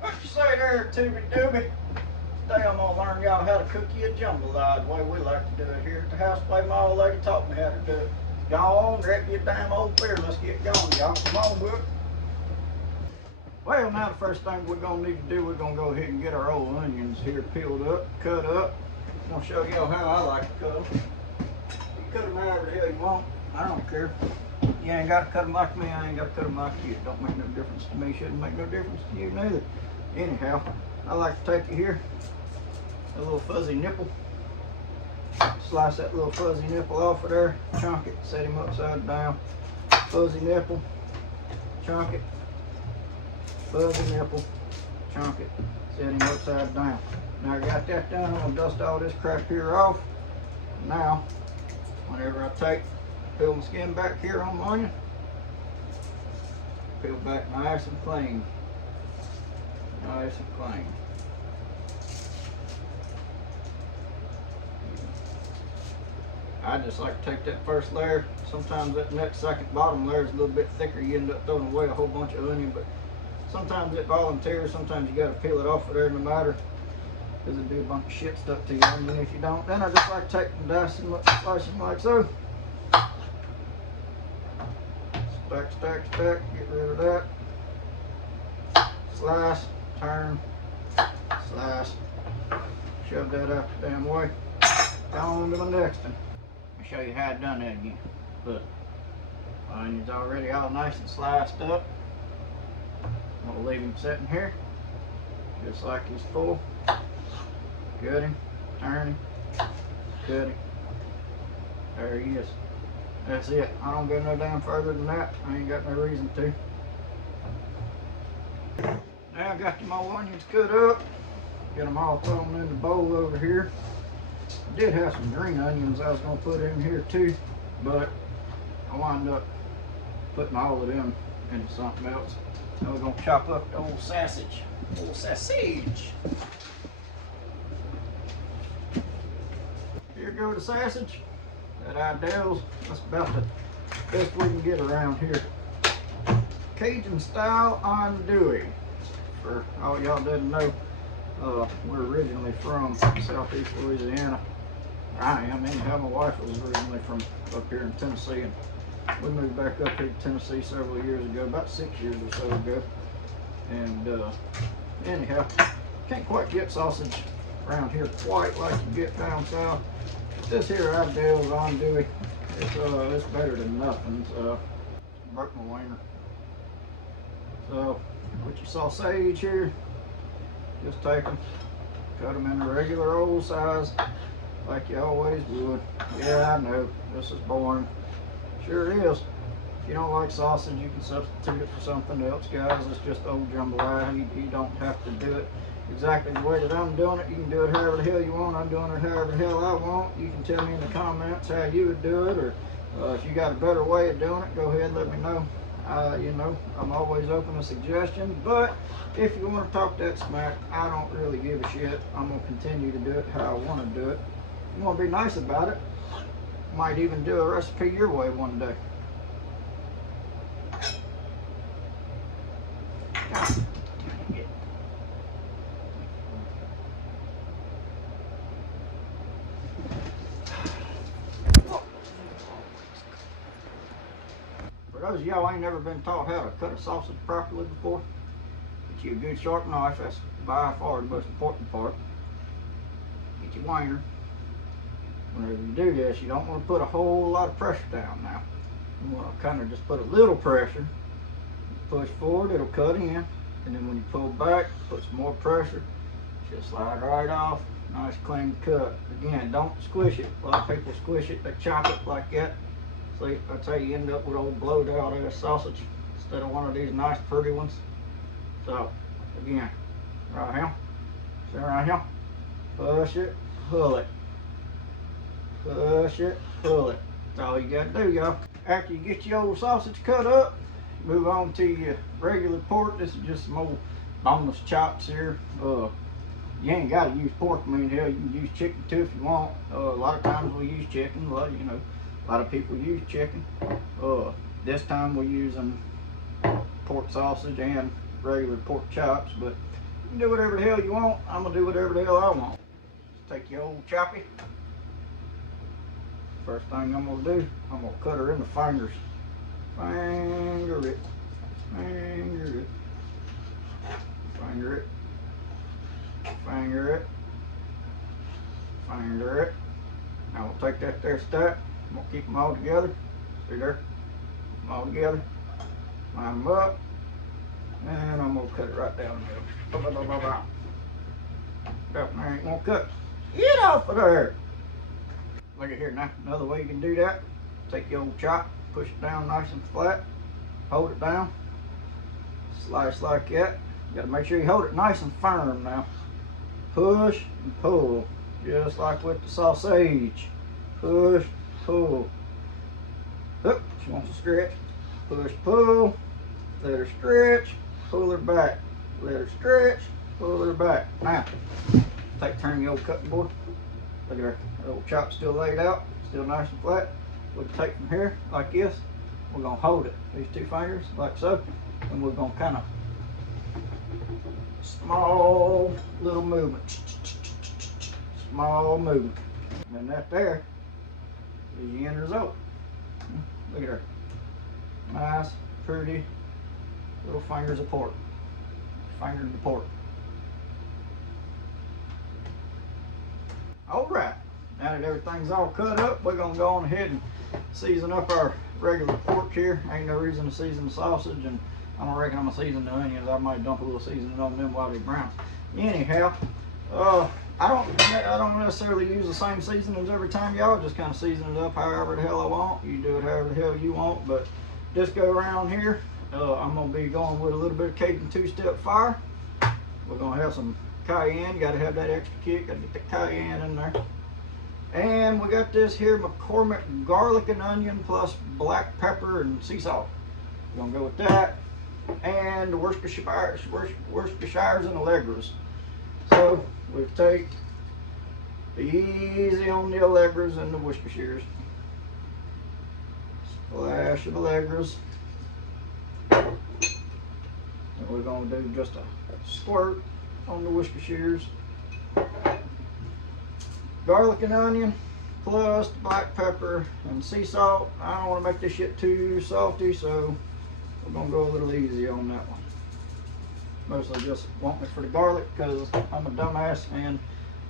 What you say there, Tooby Dooby? Today I'm gonna learn y'all how to cook you a jambalaya the way we like to do it here at the house. The way my old lady taught me how to do it. Go on, grab you a damn old beer. Let's get going, y'all. Come on, book. Well, now the first thing we're gonna need to do, we're gonna go ahead and get our old onions here peeled up, cut up. I'm gonna show y'all how I like to cut them. You cut them however the hell you want. I don't care. You ain't gotta cut them like me. I ain't gotta cut them like you. It don't make no difference to me. Shouldn't make no difference to you neither. Anyhow, I like to take it here, a little fuzzy nipple, slice that little fuzzy nipple off of there, chunk it, set him upside down, fuzzy nipple, chunk it, fuzzy nipple, chunk it, set him upside down. Now I got that done, I'm gonna dust all this crap here off. Now, whenever I peel my skin back here on my onion, peel back nice and clean. Nice and clean. I just like to take that first layer. Sometimes that next second bottom layer is a little bit thicker. You end up throwing away a whole bunch of onion, but sometimes it volunteers. Sometimes you got to peel it off of there no matter, because it'll do a bunch of shit stuck to your onion if you don't. Then I just like to take and dice them up, slice them like so. Stack, stack, stack. Get rid of that. Slice, turn, slice. Shove that out the damn way. Go on to the next one. I'll show you how I done that again. Look, my onion's already all nice and sliced up. I'm gonna leave him sitting here, just like he's full. Cut him, turn him, cut him. There he is. That's it. I don't go no damn further than that. I ain't got no reason to. Now I got them old onions cut up. Get them all thrown in the bowl over here. I did have some green onions I was going to put in here too, but I wound up putting all of them into something else. Now we're going to chop up the old sausage. Old sausage. Here go the sausage. That Idell's, that's about the best we can get around here. Cajun style andouille. For all y'all didn't know, we're originally from southeast Louisiana. I am anyhow. My wife was originally from up here in Tennessee, and we moved back up here to Tennessee several years ago, about 6 years or so ago. And anyhow, can't quite get sausage around here quite like you get down south. This here Idell's andouille, it's better than nothing. Broke my wiener. So, with your sausage here, just take them, cut them in a regular old size, like you always would. Yeah, I know, this is boring. Sure is. If you don't like sausage, you can substitute it for something else, guys. It's just old jambalaya. You don't have to do it exactly the way that I'm doing it. You can do it however the hell you want. I'm doing it however the hell I want. You can tell me in the comments how you would do it, or if you got a better way of doing it, go ahead and let me know. You know, I'm always open to suggestions, but if you want to talk that smack, I don't really give a shit. I'm going to continue to do it how I want to do it. If you want to be nice about it, might even do a recipe your way one day. For those of y'all ain't never been taught how to cut a sausage properly before, get you a good sharp knife. That's by far the most important part. Get your wiener. Whenever you do this, you don't want to put a whole lot of pressure down now. You want to kind of just put a little pressure. Push forward, it'll cut in. And then when you pull back, put some more pressure. She'll slide right off. Nice clean cut. Again, don't squish it. A lot of people squish it, they chop it like that. See, I tell you, end up with old blowed out ass sausage instead of one of these nice pretty ones. So, again, right here, see right here, push it, pull it. Push it, pull it. That's all you gotta do, y'all. After you get your old sausage cut up, move on to your regular pork. This is just some old boneless chops here. You ain't gotta use pork. I mean, hell, you can use chicken too if you want. A lot of times we use chicken. Well, you know, a lot of people use chicken. This time we're using pork sausage and regular pork chops, but You can do whatever the hell you want. I'm gonna do whatever the hell I want. Take your old choppy. First thing I'm gonna do, I'm gonna cut her into fingers. Finger it. Finger it. Finger it. Finger it. Finger it. Now we'll take that there stack. I'm gonna keep them all together. See there? Keep them all together. Line them up. And I'm gonna cut it right down the middle. That one ain't gonna cut. Get off of there! Look at here now. Another way you can do that. Take your old chop, push it down nice and flat, hold it down, slice like that. You gotta make sure you hold it nice and firm now. Push and pull, just like with the sausage. Push, pull. Oop, she wants to stretch. Push, pull, let her stretch, pull her back. Let her stretch, pull her back. Now, turn your old cutting board. Look at her, the old chop still laid out, still nice and flat. We'll take from here like this. We're gonna hold it, these two fingers, like so, and we're gonna kind of small little movement, small movement, and that there is the end result. Look at her, nice, pretty little fingers of pork, fingered the pork. All right, now that everything's all cut up, we're gonna go on ahead and season up our regular pork here. Ain't no reason to season the sausage, and I don't reckon I'm gonna season the onions. I might dump a little seasoning on them while they brown. Anyhow, I don't necessarily use the same seasonings every time, y'all. Just kind of season it up however the hell I want. You do it however the hell you want, but this go around here, I'm gonna be going with a little bit of Cajun two-step fire. We're gonna have some cayenne. Got to have that extra kick. Got to get the cayenne in there. And we got this here McCormick garlic and onion plus black pepper and sea salt. We're gonna go with that. And the Worcestershires and Allegras. So we'll take the easy on the Allegras and the Worcestershires. Splash of Allegras. And we're gonna do just a squirt on the Worcestershires. Garlic and onion plus the black pepper and sea salt. I don't want to make this shit too salty, so we're gonna go a little easy on that one. Mostly just want it for the garlic because I'm a dumbass and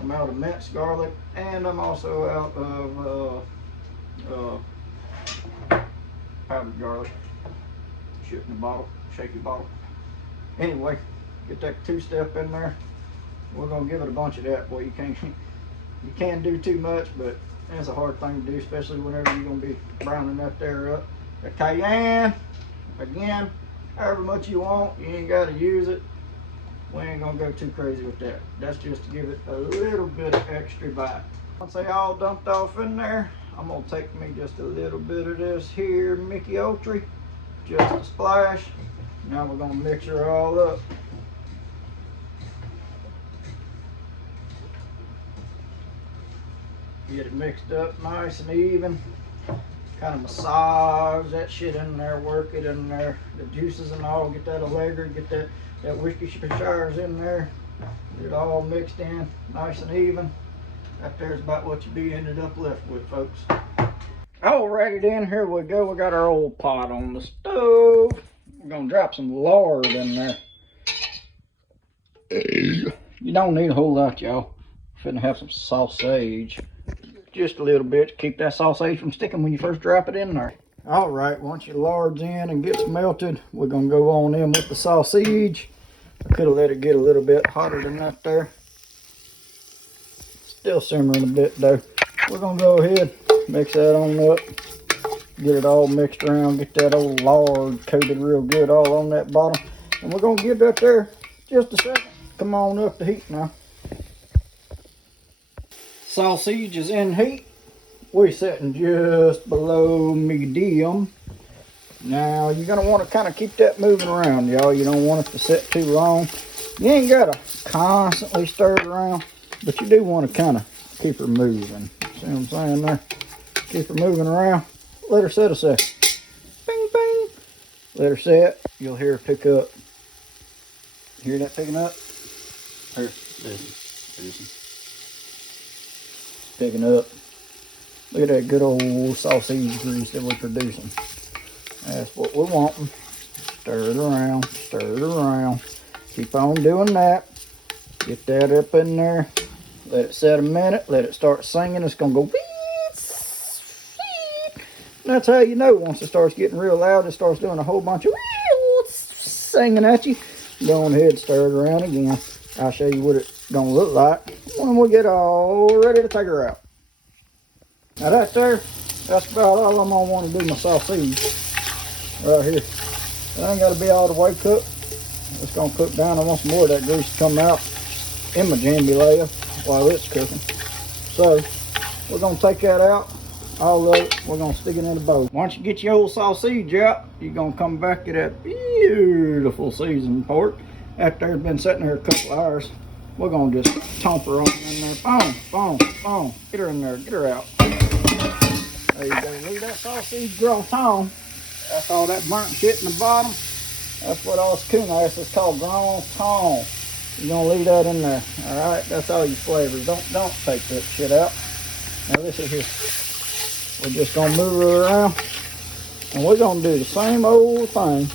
I'm out of minced garlic, and I'm also out of powdered garlic. Shit in the bottle, shaky bottle. Anyway, get that two-step in there. We're gonna give it a bunch of that. Boy, you can do too much, but that's a hard thing to do, especially whenever you're gonna be browning that there up. The cayenne, again, however much you want. You ain't gotta use it. We ain't gonna go too crazy with that. That's just to give it a little bit of extra bite. Once they all dumped off in there, I'm gonna take me just a little bit of this here Mickey Oatry, just a splash. Now we're gonna mix her all up. Get it mixed up nice and even. Kind of massage that shit in there, work it in there. The juices and all, get that Allegra, get that Worcestershires in there. Get it all mixed in, nice and even. That there's about what you be ended up left with, folks. Alrighty then, here we go. We got our old pot on the stove. We're gonna drop some lard in there. You don't need a whole lot, y'all. Finna have some sausage. Just a little bit to keep that sausage from sticking when you first drop it in there. Alright, once your lard's in and gets melted, we're gonna go on in with the sausage. I could have let it get a little bit hotter than that there. Still simmering a bit though. We're gonna go ahead, mix that on up. Get it all mixed around, get that old lard coated real good all on that bottom. And we're gonna give that there just a second. Come on up to heat now. Sausage is in heat. We're setting just below medium. Now you're gonna want to kind of keep that moving around, y'all. You don't want it to set too long. You ain't gotta constantly stir it around, but you do want to kind of keep her moving. See what I'm saying there? Keep her moving around. Let her set a second. Bing, bing. Let her set. You'll hear her pick up. Hear that picking up? Here, listen. Picking up. Look at that good old sausage grease that we're producing. That's what we're wanting. Stir it around, stir it around. Keep on doing that. Get that up in there. Let it set a minute. Let it start singing. It's going to go. That's how you know once it starts getting real loud, it starts doing a whole bunch of singing at you. Go on ahead and stir it around again. I'll show you what it's going to look like when we get all ready to take her out. Now that there, that's about all I'm going to want to do my sausage right here. It ain't got to be all the way cooked. It's going to cook down. I want some more of that grease to come out in my jambalaya while it's cooking. So we're going to take that out. All of it, we're going to stick it in a bowl. Once you get your old sausage out, you're going to come back to that beautiful seasoned pork. After it's been sitting there a couple of hours, we're going to just tomp her on in there. Boom, boom, boom. Get her in there. Get her out. There you go. Leave that sausage grow tone. That's all that burnt shit in the bottom. That's what all this coon ass is called, grown tone. You're going to leave that in there. All right? That's all your flavors. Don't take that shit out. Now this is here. We're just going to move her around, and we're going to do the same old thing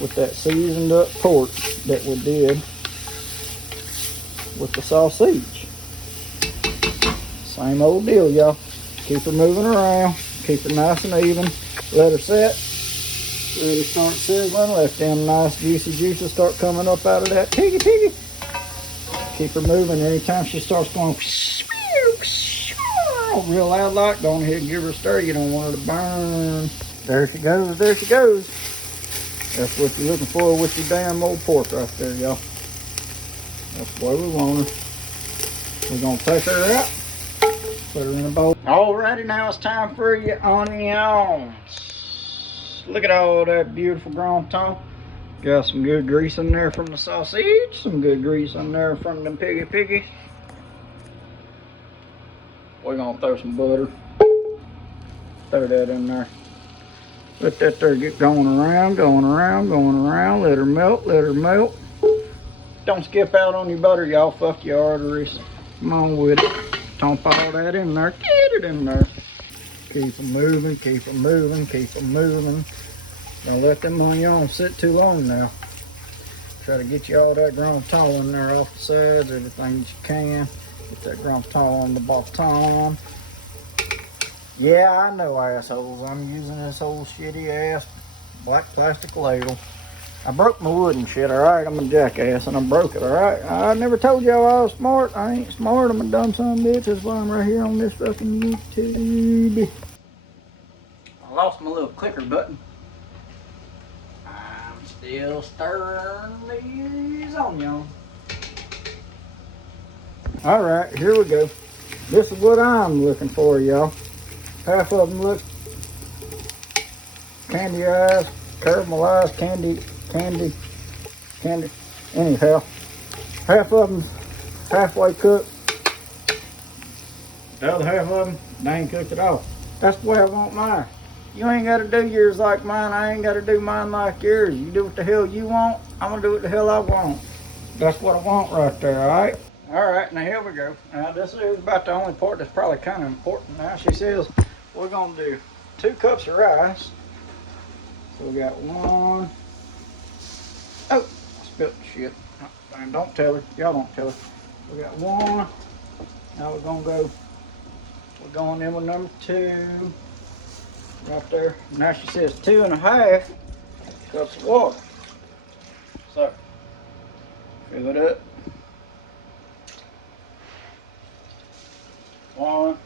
with that seasoned up pork that we did with the sausage. Same old deal, y'all. Keep her moving around, keep her nice and even, let her set, let her start sizzling, let them nice juicy juices start coming up out of that piggy. Keep her moving. Anytime she starts going real loud like, go on ahead and give her a stir. You don't want her to burn. There she goes, there she goes. That's what you're looking for with your damn old pork right there, y'all. That's where we want her. We're gonna take her out, put her in a bowl. Alrighty, now it's time for your onions. Look at all that beautiful ground tone. Got some good grease in there from the sausage, some good grease in there from them piggies. We're gonna throw some butter. Throw that in there. Let that there get going around. Let her melt. Don't skip out on your butter, y'all. Fuck your arteries. Come on with it. Dump all that in there. Get it in there. Keep them moving. Don't let them onions sit too long now. Try to get you all that ground tall in there off the sides, everything that you can. Get that ground tall on the bottom. Yeah, I know, assholes. I'm using this old shitty ass black plastic ladle. I broke my wood and shit, alright? I'm a jackass and I broke it, alright? I never told y'all I was smart. I ain't smart. I'm a dumb son of a bitch. That's why I'm right here on this fucking YouTube. I lost my little clicker button. I'm still stirring these onions. Alright, here we go. This is what I'm looking for, y'all. Half of them look candy eyes, caramelized candy. Anyhow, half of them halfway cooked. The other half of them, they ain't cooked at all. That's the way I want mine. You ain't got to do yours like mine. I ain't got to do mine like yours. You do what the hell you want. I'm going to do what the hell I want. That's what I want right there, all right? All right, now here we go. Now this is about the only part that's probably kind of important. Now she says we're going to do 2 cups of rice. So we got 1. Oh, I spilled the shit. Don't tell her. Y'all don't tell her. We got 1. Now we're going in with number 2. Right there. Now she says 2.5 cups of water. So, fill it up. 1.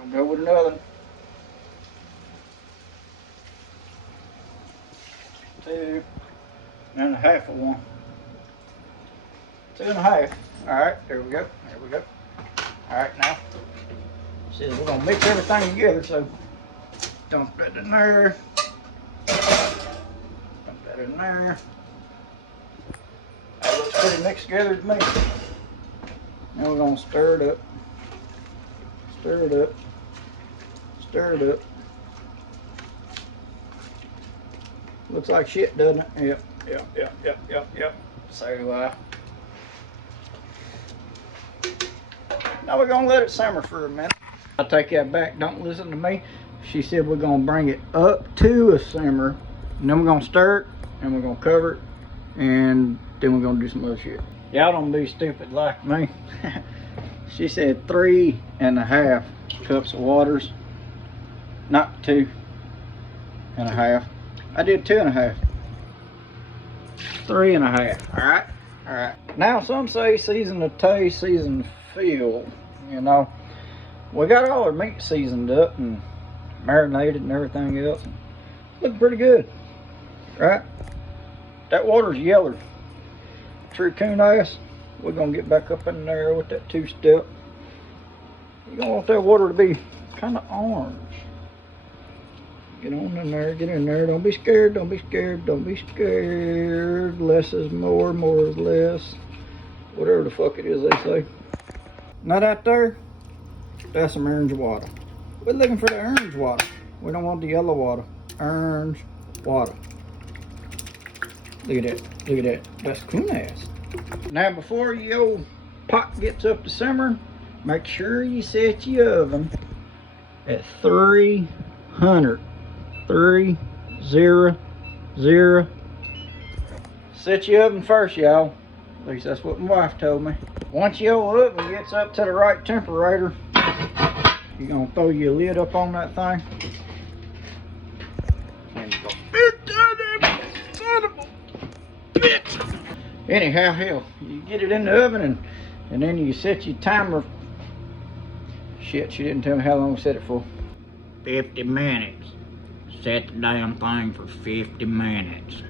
I'll go with another. 2. And a half of 1. 2.5. Alright, there we go. Alright, now, says we're going to mix everything together, so dump that in there. That looks pretty mixed together to me. Now we're going to stir it up. Looks like shit, doesn't it? Yep. So Now we're gonna let it simmer for a minute. I'll take that back, don't listen to me. She said we're gonna bring it up to a simmer, and then we're gonna stir it, and we're gonna cover it, and then we're gonna do some other shit. Y'all don't be stupid like me. She said 3.5 cups of waters, not 2.5. I did 2.5. 3.5. Alright? Alright. Now some say season to taste, season to feel. You know. We got all our meat seasoned up and marinated and everything else. Looking pretty good. Right? That water's yeller. True coon ass. We're gonna get back up in there with that 2-step. You're gonna want that water to be kind of orange. Get on in there, get in there. Don't be scared, don't be scared, don't be scared. Less is more, more is less. Whatever the fuck it is they say. Not out there, that's some orange water. We're looking for the orange water. We don't want the yellow water. Orange water. Look at that, look at that. That's coon ass. Now before your pot gets up to simmering, make sure you set your oven at 300. 300. Set your oven first, y'all. At least that's what my wife told me. Once your oven gets up to the right temperature, you're gonna throw your lid up on that thing. And you go, son of a bitch. Anyhow, hell, you get it in the oven and then you set your timer. Shit, she didn't tell me how long to set it for. 50 minutes. Set the damn thing for 50 minutes.